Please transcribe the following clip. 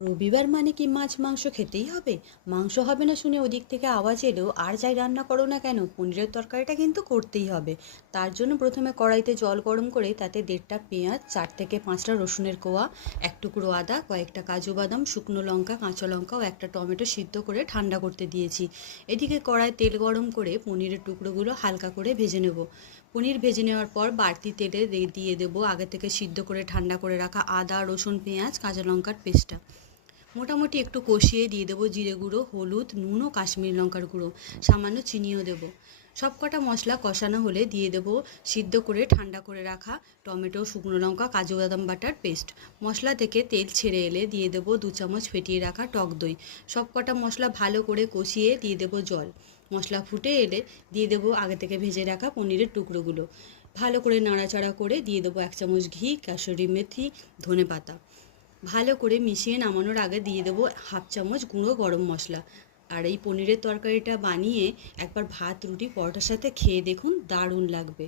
রবিবার মানে কি মাছ মাংস খেতেই হবে? মাংস হবে না শুনে ওদিক থেকে আওয়াজ এলেও আর যাই রান্না করো না কেন, পনিরের তরকারিটা কিন্তু করতেই হবে। তার জন্য প্রথমে কড়াইতে জল গরম করে তাতে 1.5টা পেঁয়াজ, 4 থেকে 5টা রসুনের কোয়া, এক টুকরো আদা, কয়েকটা কাজু বাদাম, শুকনো লঙ্কা, কাঁচা লঙ্কা ও একটা টমেটো সিদ্ধ করে ঠান্ডা করতে দিয়েছি। এদিকে কড়াই তেল গরম করে পনিরের টুকরোগুলো হালকা করে ভেজে নেব। পনির ভেজে নেওয়ার পর বাড়তি তেলে দিয়ে দেবো আগে থেকে সিদ্ধ করে ঠান্ডা করে রাখা আদা, রসুন, পেঁয়াজ, কাঁচা লঙ্কার পেস্টটা। মোটামুটি একটু কষিয়ে দিয়ে দেবো জিরে গুঁড়ো, হলুদ, নুন ও কাশ্মীরি লঙ্কার গুঁড়ো, সামান্য চিনিও দেবো। সব কটা মশলা কষানো হলে দিয়ে দেবো সিদ্ধ করে ঠান্ডা করে রাখা টমেটো, শুকনো লঙ্কা, কাজু বাদাম বাটার পেস্ট। মশলা থেকে তেল ছেড়ে এলে দিয়ে দেবো 2 চামচ ফেটিয়ে রাখা টক দই। সব কটা মশলা ভালো করে কষিয়ে দিয়ে দেবো জল। মশলা ফুটে এলে দিয়ে দেবো আগে থেকে ভেজে রাখা পনিরের টুকরোগুলো। ভালো করে নাড়াচাড়া করে দিয়ে দেবো 1 চামচ ঘি, কাসুরি মেথি, ধনে পাতা। ভালো করে মিশিয়ে নামানোর আগে দিয়ে দেবো 1/2 চামচ গুঁড়ো গরম মশলা। আর এই পনিরের তরকারিটা বানিয়ে একবার ভাত, রুটি, পরোটার সাথে খেয়ে দেখুন, দারুণ লাগবে।